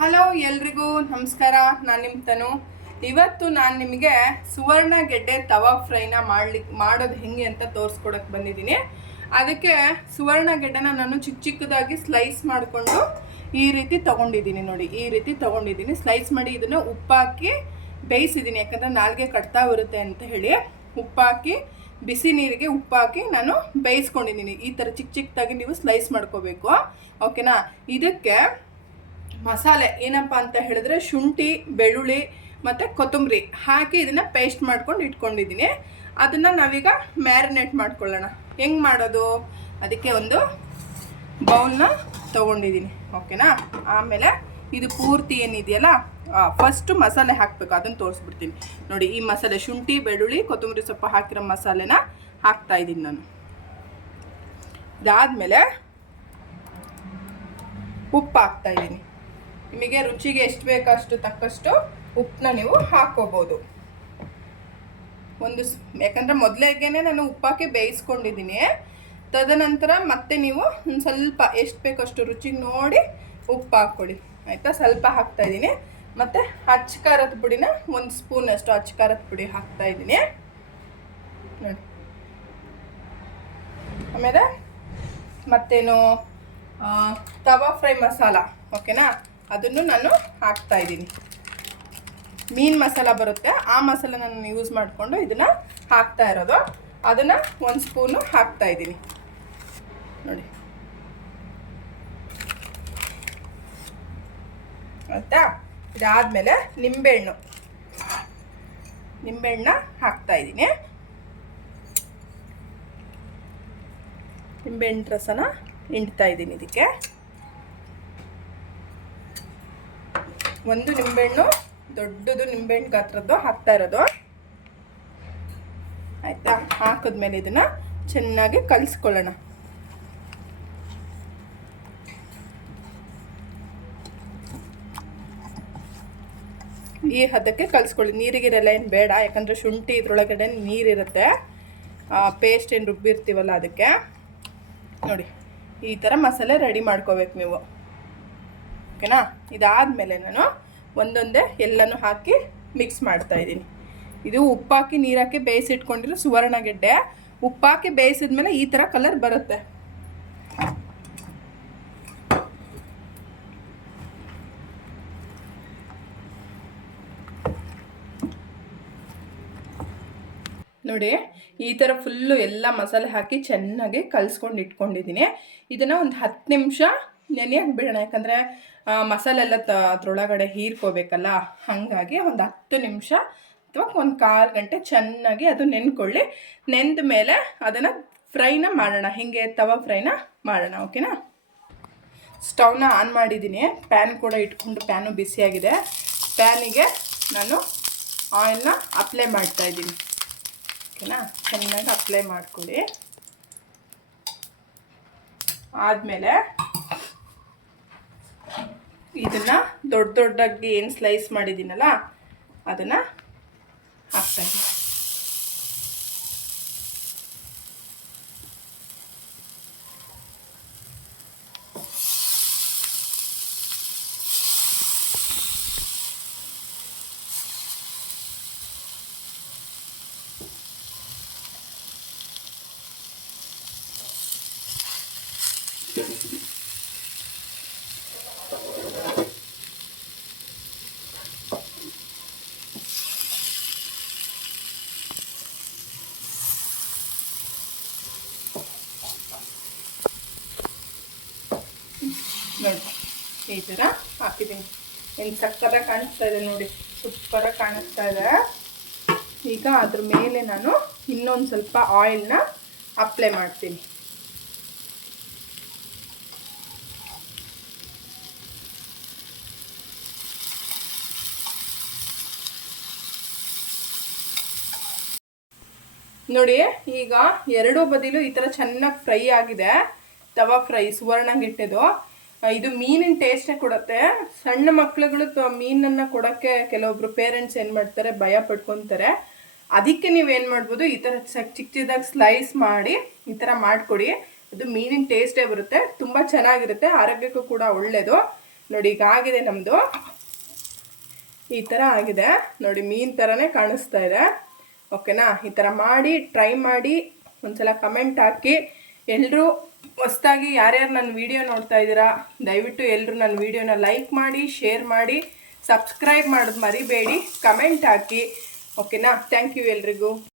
Hello ಎಲ್ರಿಗೂ ನಮಸ್ಕಾರ. ನಾನು ನಿಮ್ಮ ತನು. ಇವತ್ತು ನಾನು ನಿಮಗೆ ಸುವರ್ಣ ಗೆಡ್ಡೆ ತವಾ ಫ್ರೈನ ಮಾಡೋದು ಹೆಂಗೆ ಅಂತ ತೋರಿಸ್ಕೊಡಕ್ಕೆ ಬಂದಿದ್ದೀನಿ. ಅದಕ್ಕೆ ಸುವರ್ಣ ಗೆಡ್ಡೆನ ನಾನು ಚಿಕ್ಕ ಚಿಕ್ಕದಾಗಿ ಸ್ಲೈಸ್ ಮಾಡಿಕೊಂಡು ಈ ರೀತಿ ತೊಗೊಂಡಿದ್ದೀನಿ. ನೋಡಿ, ಈ ರೀತಿ ತೊಗೊಂಡಿದ್ದೀನಿ. ಸ್ಲೈಸ್ ಮಾಡಿ ಇದನ್ನು ಉಪ್ಪಾಕಿ ಬೇಯಿಸಿದ್ದೀನಿ, ಯಾಕಂದರೆ ನಾಲ್ಗೆ ಕಟ್ತಾ ಬರುತ್ತೆ ಅಂತ ಹೇಳಿ. ಉಪ್ಪಾಕಿ ಬಿಸಿ ನೀರಿಗೆ ಉಪ್ಪಾಕಿ ನಾನು ಬೇಯಿಸ್ಕೊಂಡಿದ್ದೀನಿ. ಈ ಥರ ಚಿಕ್ಕ ಚಿಕ್ಕದಾಗಿ ನೀವು ಸ್ಲೈಸ್ ಮಾಡ್ಕೋಬೇಕು, ಓಕೆನಾ. ಇದಕ್ಕೆ ಮಸಾಲೆ ಏನಪ್ಪ ಅಂತ ಹೇಳಿದ್ರೆ ಶುಂಠಿ, ಬೆಳ್ಳುಳ್ಳಿ ಮತ್ತು ಕೊತ್ತಂಬರಿ ಹಾಕಿ ಇದನ್ನು ಪೇಸ್ಟ್ ಮಾಡ್ಕೊಂಡು ಇಟ್ಕೊಂಡಿದ್ದೀನಿ. ಅದನ್ನು ನಾವೀಗ ಮ್ಯಾರಿನೇಟ್ ಮಾಡ್ಕೊಳ್ಳೋಣ. ಹೆಂಗೆ ಮಾಡೋದು, ಅದಕ್ಕೆ ಒಂದು ಬೌಲ್ನ ತೊಗೊಂಡಿದ್ದೀನಿ, ಓಕೆನಾ. ಆಮೇಲೆ ಇದು ಪೂರ್ತಿ ಏನಿದೆಯಲ್ಲ, ಫಸ್ಟು ಮಸಾಲೆ ಹಾಕಬೇಕು, ಅದನ್ನು ತೋರಿಸ್ಬಿಡ್ತೀನಿ. ನೋಡಿ, ಈ ಮಸಾಲೆ ಶುಂಠಿ, ಬೆಳ್ಳುಳ್ಳಿ, ಕೊತ್ತಂಬರಿ ಸೊಪ್ಪು ಹಾಕಿರೋ ಮಸಾಲೆನ ಹಾಕ್ತಾಯಿದ್ದೀನಿ ನಾನು. ಇದಾದಮೇಲೆ ಉಪ್ಪು ಹಾಕ್ತಾಯಿದ್ದೀನಿ. ನಿಮಗೆ ರುಚಿಗೆ ಎಷ್ಟು ಬೇಕಷ್ಟು ತಕ್ಕಷ್ಟು ಉಪ್ಪನ್ನ ನೀವು ಹಾಕ್ಕೋಬೋದು. ಯಾಕಂದರೆ ಮೊದಲೇಗೇನೆ ನಾನು ಉಪ್ಪಾಕಿ ಬೇಯಿಸ್ಕೊಂಡಿದ್ದೀನಿ. ತದನಂತರ ಮತ್ತೆ ನೀವು ಒಂದು ಸ್ವಲ್ಪ ಎಷ್ಟು ಬೇಕಷ್ಟು ರುಚಿಗೆ ನೋಡಿ ಉಪ್ಪು ಹಾಕ್ಕೊಳ್ಳಿ, ಆಯಿತಾ. ಸ್ವಲ್ಪ ಹಾಕ್ತಾಯಿದ್ದೀನಿ. ಮತ್ತು ಅಚ್ಚ ಖಾರದ ಪುಡಿನ ಒಂದು ಸ್ಪೂನಷ್ಟು ಅಚ್ಚ ಖಾರದ ಪುಡಿ ಹಾಕ್ತಾಯಿದ್ದೀನಿ ನೋಡಿ. ಆಮೇಲೆ ಮತ್ತೇನು, ತವಾ ಫ್ರೈ ಮಸಾಲ, ಓಕೆನಾ, ಅದನ್ನು ನಾನು ಹಾಕ್ತಾಯಿದ್ದೀನಿ. ಮೀನು ಮಸಾಲ ಬರುತ್ತೆ, ಆ ಮಸಾಲ ನಾನು ಯೂಸ್ ಮಾಡಿಕೊಂಡು ಇದನ್ನು ಹಾಕ್ತಾ ಇರೋದು. ಅದನ್ನು ಒಂದು ಸ್ಪೂನು ಹಾಕ್ತಾಯಿದ್ದೀನಿ ನೋಡಿ, ಆಯಿತಾ. ಇದಾದಮೇಲೆ ನಿಂಬೆಹಣ್ಣು ಹಾಕ್ತಾಯಿದ್ದೀನಿ. ನಿಂಬೆಹಣ್ಣು ರಸನ ಹಿಂಡ್ತಾಯಿದ್ದೀನಿ. ಇದಕ್ಕೆ ಒಂದು ನಿಂಬೆಹಣ್ಣು, ದೊಡ್ಡದು ನಿಂಬೆಹಣ್ಣು ಗಾತ್ರದ್ದು ಹಾಕ್ತಾ ಇರೋದು, ಆಯಿತಾ. ಹಾಕಿದ್ಮೇಲೆ ಇದನ್ನು ಚೆನ್ನಾಗಿ ಕಲಿಸ್ಕೊಳ್ಳೋಣ. ಈ ಹದಕ್ಕೆ ಕಲಿಸ್ಕೊಳ್ಳಿ. ನೀರಿಗಿರಲ್ಲ ಏನು ಬೇಡ, ಯಾಕಂದರೆ ಶುಂಠಿ ಇದ್ರೊಳಗಡೆ ನೀರಿರುತ್ತೆ, ಪೇಸ್ಟ್ ಏನು ರುಬ್ಬಿರ್ತೀವಲ್ಲ ಅದಕ್ಕೆ. ನೋಡಿ, ಈ ಥರ ಮಸಾಲೆ ರೆಡಿ ಮಾಡ್ಕೋಬೇಕು ನೀವು, ಓಕೆನಾ. ಇದಾದಮೇಲೆ ನಾನು ಒಂದೊಂದೇ ಎಲ್ಲನೂ ಹಾಕಿ ಮಿಕ್ಸ್ ಮಾಡ್ತಾಯಿದ್ದೀನಿ. ಇದು ಉಪ್ಪಾಕಿ ನೀರಾಕಿ ಬೇಯಿಸಿಟ್ಕೊಂಡಿರೋ ಸುವರ್ಣ ಗೆಡ್ಡೆ. ಉಪ್ಪಾಕಿ ಬೇಯಿಸಿದ್ಮೇಲೆ ಈ ಥರ ಕಲರ್ ಬರುತ್ತೆ. ನೋಡಿ, ಈ ಥರ ಫುಲ್ಲು ಎಲ್ಲ ಮಸಾಲೆ ಹಾಕಿ ಚೆನ್ನಾಗಿ ಕಲಿಸ್ಕೊಂಡು ಇಟ್ಕೊಂಡಿದ್ದೀನಿ. ಇದನ್ನು ಒಂದು 10 ನಿಮಿಷ ನೆನೆಯಕ್ಕೆ ಬಿಡೋಣ, ಯಾಕಂದರೆ ಮಸಾಲೆ ಎಲ್ಲ ಅದ್ರೊಳಗಡೆ ಹೀರ್ಕೋಬೇಕಲ್ಲ. ಹಾಗಾಗಿ ಒಂದು 10 ನಿಮಿಷ ಅಥವಾ ಒಂದು 1/4 ಗಂಟೆ ಚೆನ್ನಾಗಿ ಅದು ನೆನ್ಕೊಳ್ಳಿ. ನೆಂದ ಮೇಲೆ ಅದನ್ನು ಫ್ರೈನ ಮಾಡೋಣ, ಹೀಗೆ ತವಾ ಫ್ರೈನ ಮಾಡೋಣ, ಓಕೆನಾ. ಸ್ಟವ್ನ ಆನ್ ಮಾಡಿದ್ದೀನಿ. ಪ್ಯಾನ್ ಕೂಡ ಇಟ್ಕೊಂಡು, ಪ್ಯಾನು ಬಿಸಿಯಾಗಿದೆ. ಪ್ಯಾನಿಗೆ ನಾನು ಆಯಿಲ್ನ ಅಪ್ಲೈ ಮಾಡ್ತಾಯಿದ್ದೀನಿ, ಓಕೆನಾ. ಚೆನ್ನಾಗಿ ಅಪ್ಲೈ ಮಾಡ್ಕೊಳ್ಳಿ. ಆದಮೇಲೆ ಇದನ್ನು ದೊಡ್ಡದಾಗಿ ಏನು ಸ್ಲೈಸ್ ಮಾಡಿದ್ದೀನಲ್ಲ ಅದನ್ನು ಹಾಕ್ತಾಯಿದ್ದೀನಿ. ನೋಡಿ, ಈ ಥರ ಹಾಕಿದ್ದೀನಿ. ಏನು ಸಕ್ಕತ್ತಾಗಿ ಕಾಣಿಸ್ತಾ ಇದೆ ನೋಡಿ, ಸೂಪರಾಗಿ ಕಾಣಿಸ್ತಾ ಇದೆ. ಈಗ ಅದ್ರ ಮೇಲೆ ನಾನು ಇನ್ನೊಂದು ಸ್ವಲ್ಪ ಆಯಿಲ್ನ ಅಪ್ಲೈ ಮಾಡ್ತೀನಿ. ನೋಡಿ, ಈಗ ಎರಡೂ ಬದಿಲು ಈ ಥರ ಚೆನ್ನಾಗಿ ಫ್ರೈ ಆಗಿದೆ. ತವಾ ಫ್ರೈ ಸುವರ್ಣ ಗೆಡ್ಡೆದು. ಇದು ಮೀನಿನ ಟೇಸ್ಟೇ ಕೊಡುತ್ತೆ. ಸಣ್ಣ ಮಕ್ಳುಗಳು ಮೀನನ್ನು ಕೊಡೋಕ್ಕೆ ಕೆಲವೊಬ್ರು ಪೇರೆಂಟ್ಸ್ ಏನು ಮಾಡ್ತಾರೆ, ಭಯ ಪಡ್ಕೊತಾರೆ. ಅದಕ್ಕೆ ನೀವೇನು ಮಾಡ್ಬೋದು, ಈ ಥರ ಚಿಕ್ಕ ಚಿಕ್ಕದಾಗಿ ಸ್ಲೈಸ್ ಮಾಡಿ ಈ ಥರ ಮಾಡಿಕೊಡಿ. ಅದು ಮೀನಿನ ಟೇಸ್ಟೇ ಬರುತ್ತೆ, ತುಂಬ ಚೆನ್ನಾಗಿರುತ್ತೆ, ಆರೋಗ್ಯಕ್ಕೂ ಕೂಡ ಒಳ್ಳೆಯದು. ನೋಡಿ ಈಗ ಆಗಿದೆ ನಮ್ಮದು, ಈ ಥರ ಆಗಿದೆ ನೋಡಿ, ಮೀನು ಥರನೇ ಕಾಣಿಸ್ತಾ ಇದೆ. ಓಕೆನಾ? ಈ ಥರ ಮಾಡಿ ಟ್ರೈ ಮಾಡಿ ಒಂದ್ಸಲ ಕಮೆಂಟ್ ಹಾಕಿ. ಎಲ್ಲರೂ ಹೊಸ್ದಾಗಿ ಯಾರ್ಯಾರು ನನ್ನ ವಿಡಿಯೋ ನೋಡ್ತಾ ಇದ್ದೀರಾ ದಯವಿಟ್ಟು ಎಲ್ಲರೂ ನನ್ನ ವಿಡಿಯೋನ ಲೈಕ್ ಮಾಡಿ, ಶೇರ್ ಮಾಡಿ, ಸಬ್ಸ್ಕ್ರೈಬ್ ಮಾಡೋದು ಮರಿಬೇಡಿ, ಕಮೆಂಟ್ ಹಾಕಿ. ಓಕೆನಾ? ಥ್ಯಾಂಕ್ ಯು ಎಲ್ರಿಗೂ.